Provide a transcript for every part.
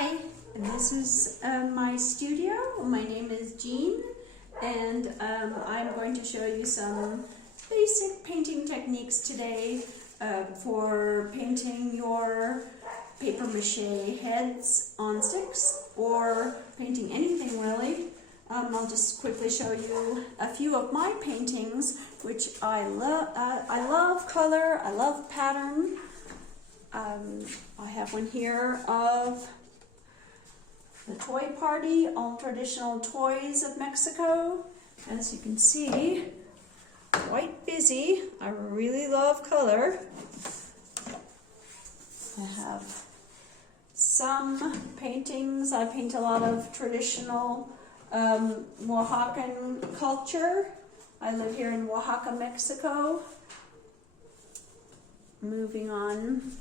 Hi, this is my studio. My name is Jean, and I'm going to show you some basic painting techniques today for painting your paper mache heads on sticks or painting anything really. I'll just quickly show you a few of my paintings, which I love color, I love pattern. I have one here of the Toy Party, all traditional toys of Mexico. As you can see, quite busy. I really love color. I have some paintings. I paint a lot of traditional Oaxacan culture. I live here in Oaxaca, Mexico. Moving on.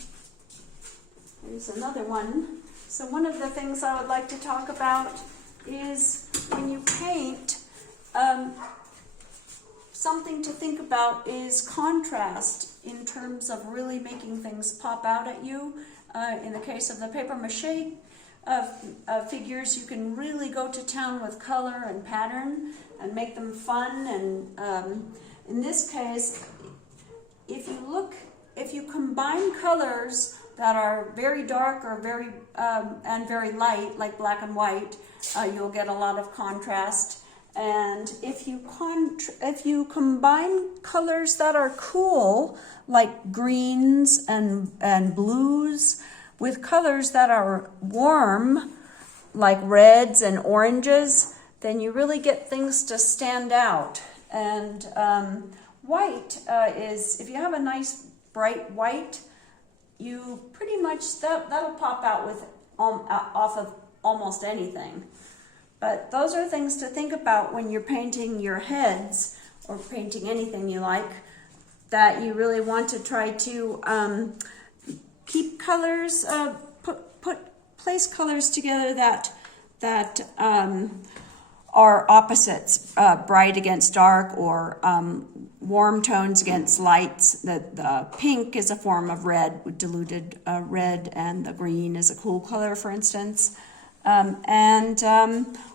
Here's another one. So one of the things I would like to talk about is when you paint, something to think about is contrast in terms of really making things pop out at you. In the case of the paper mache figures, you can really go to town with color and pattern and make them fun. And in this case, if you combine colors that are very dark or very light, like black and white, you'll get a lot of contrast. And if you combine colors that are cool, like greens and blues, with colors that are warm, like reds and oranges, then you really get things to stand out. And white is, if you have a nice bright white, you pretty much, that'll pop out with off of almost anything. But those are things to think about when you're painting your heads or painting anything you like, that you really want to try to keep colors, place colors together that are opposites, bright against dark, or warm tones against lights. The pink is a form of red, with diluted red, and the green is a cool color, for instance.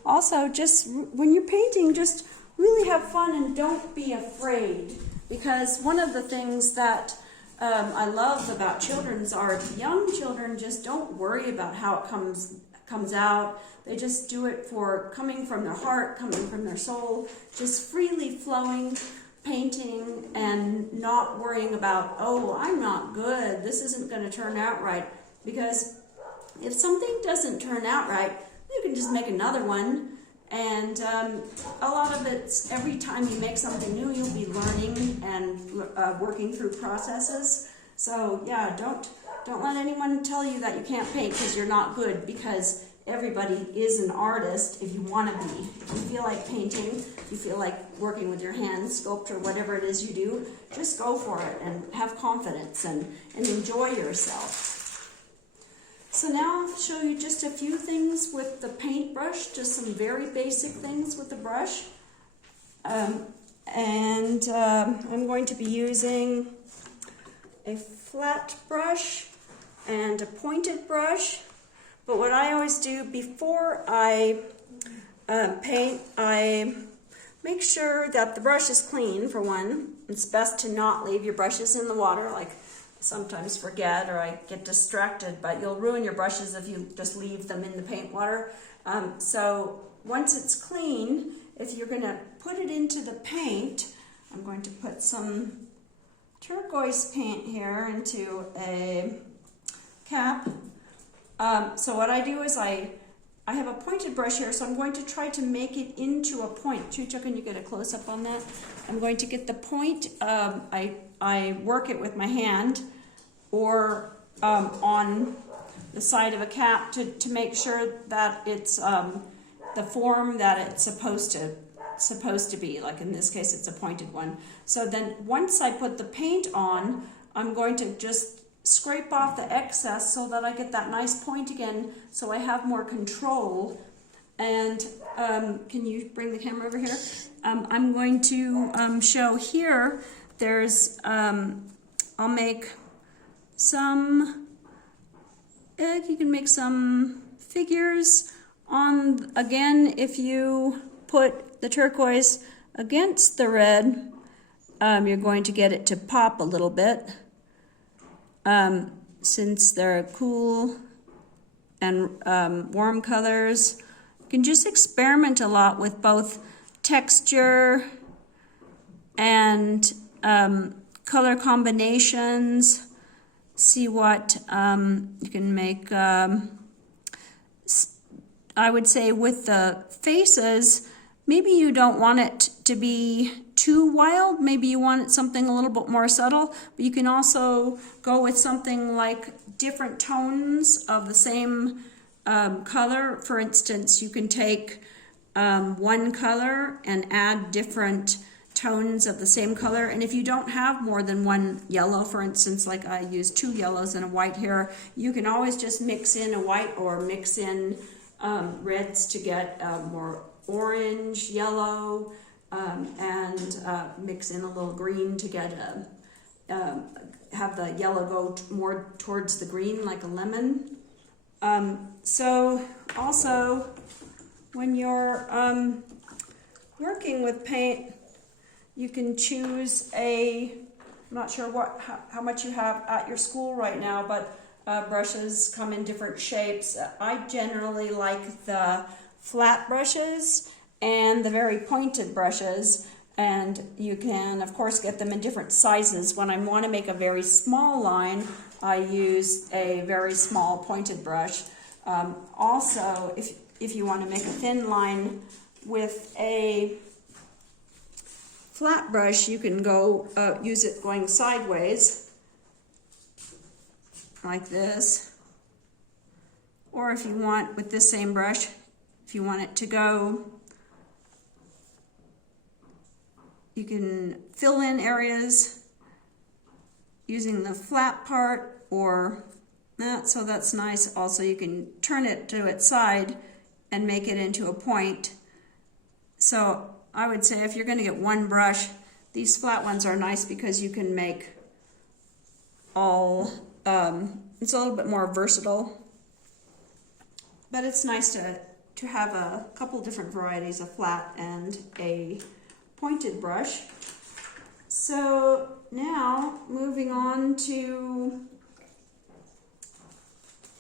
Also, just when you're painting, just really have fun and don't be afraid, because one of the things that I love about children's art, young children just don't worry about how it comes out. They just do it for coming from their heart, coming from their soul, just freely flowing, painting, and not worrying about, oh, I'm not good, this isn't going to turn out right. Because if something doesn't turn out right, you can just make another one. And a lot of it's, every time you make something new, you'll be learning and working through processes. So yeah, don't let anyone tell you that you can't paint because you're not good, because everybody is an artist if you want to be. If you feel like painting, if you feel like working with your hands, sculpture, whatever it is you do, just go for it and have confidence and enjoy yourself. So now I'll show you just a few things with the paintbrush, just some very basic things with the brush. I'm going to be using a flat brush and a pointed brush. But what I always do before I paint, I make sure that the brush is clean, for one. It's best to not leave your brushes in the water, like I sometimes forget or I get distracted, but you'll ruin your brushes if you just leave them in the paint water. So once it's clean, if you're going to put it into the paint, I'm going to put some turquoise paint here into a cap. So what I do is I have a pointed brush here, so I'm going to try to make it into a point. Chucha, can you get a close-up on that? I'm going to get the point. I work it with my hand or on the side of a cap to make sure that it's the form that it's supposed to be. Like in this case, it's a pointed one. So then once I put the paint on, I'm going to just scrape off the excess so that I get that nice point again, so I have more control. And can you bring the camera over here? I'm going to show here, there's, I'll make some You can make some figures on, again, if you put the turquoise against the red, you're going to get it to pop a little bit. Since they're cool and warm colors, you can just experiment a lot with both texture and color combinations. See what you can make. I would say with the faces, maybe you don't want it to be too wild. Maybe you want something a little bit more subtle, but you can also go with something like different tones of the same color. For instance, you can take one color and add different tones of the same color, and if you don't have more than one yellow, for instance, like I use 2 yellows and a white here, you can always just mix in a white or mix in reds to get more orange, yellow, and mix in a little green to get have the yellow go more towards the green, like a lemon. So also when you're working with paint, you can choose I'm not sure how much you have at your school right now, but brushes come in different shapes. I generally like the flat brushes and the very pointed brushes, and you can of course get them in different sizes. When I want to make a very small line, I use a very small pointed brush. Also, if you want to make a thin line with a flat brush, you can go use it going sideways like this, or if you want with this same brush, if you want it to go, you can fill in areas using the flat part or that, so that's nice. Also, you can turn it to its side and make it into a point. So I would say if you're going to get one brush, these flat ones are nice because you can make all, it's a little bit more versatile, but it's nice to have a couple different varieties of flat and a pointed brush. So now moving on to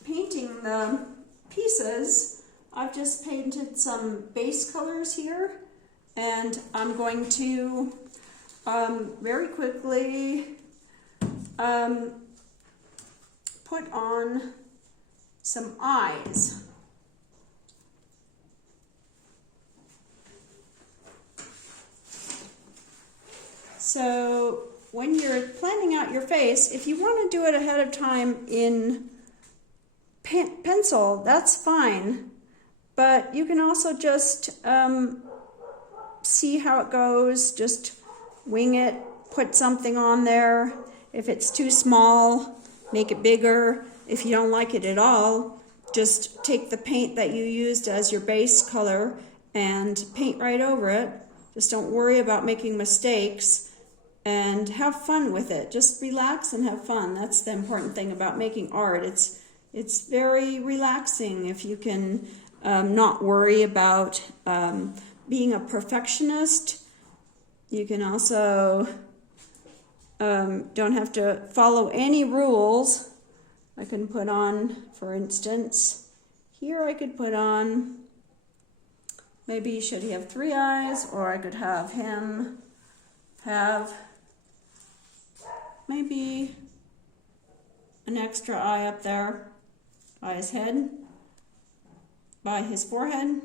painting the pieces, I've just painted some base colors here. And I'm going to very quickly put on some eyes. So when you're planning out your face, if you want to do it ahead of time in pencil, that's fine. But you can also just see how it goes, just wing it, put something on there. If it's too small, make it bigger. If you don't like it at all, just take the paint that you used as your base color and paint right over it. Just don't worry about making mistakes and have fun with it. Just relax and have fun. That's the important thing about making art. It's very relaxing if you can not worry about being a perfectionist. You can also don't have to follow any rules. I can put on, for instance, here I could put on, maybe should he have 3 eyes, or I could have him have maybe an extra eye up there by his head, by his forehead.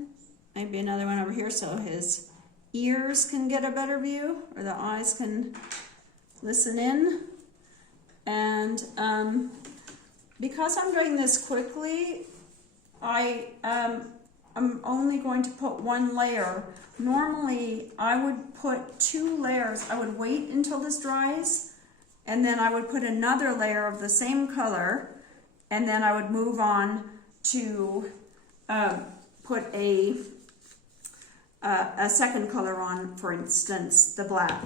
Maybe another one over here so his ears can get a better view, or the eyes can listen in. And because I'm doing this quickly, I'm only going to put 1 layer. Normally, I would put 2 layers. I would wait until this dries, and then I would put another layer of the same color, and then I would move on to put a second color on, for instance, the black.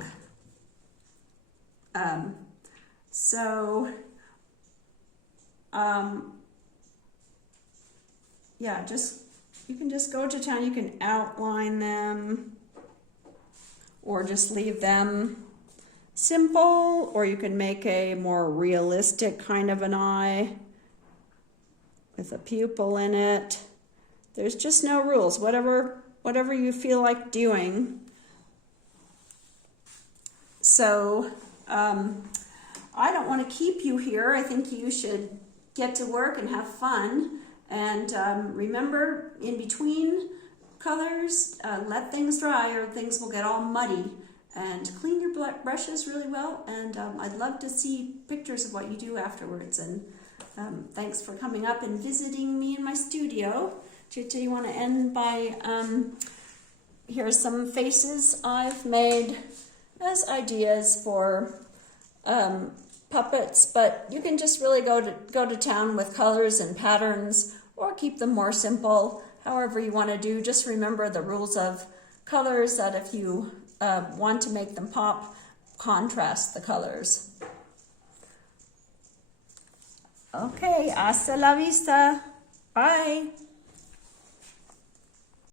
yeah, you can just go to town. You can outline them or just leave them simple, or you can make a more realistic kind of an eye with a pupil in it. There's just no rules. Whatever you feel like doing. So I don't want to keep you here. I think you should get to work and have fun. And remember, in between colors, let things dry or things will get all muddy. And clean your brushes really well. And I'd love to see pictures of what you do afterwards. And thanks for coming up and visiting me in my studio. Do you want to end by, here's some faces I've made as ideas for puppets, but you can just really go to town with colors and patterns, or keep them more simple, however you want to do. Just remember the rules of colors, that if you want to make them pop, contrast the colors. Okay, hasta la vista. Bye.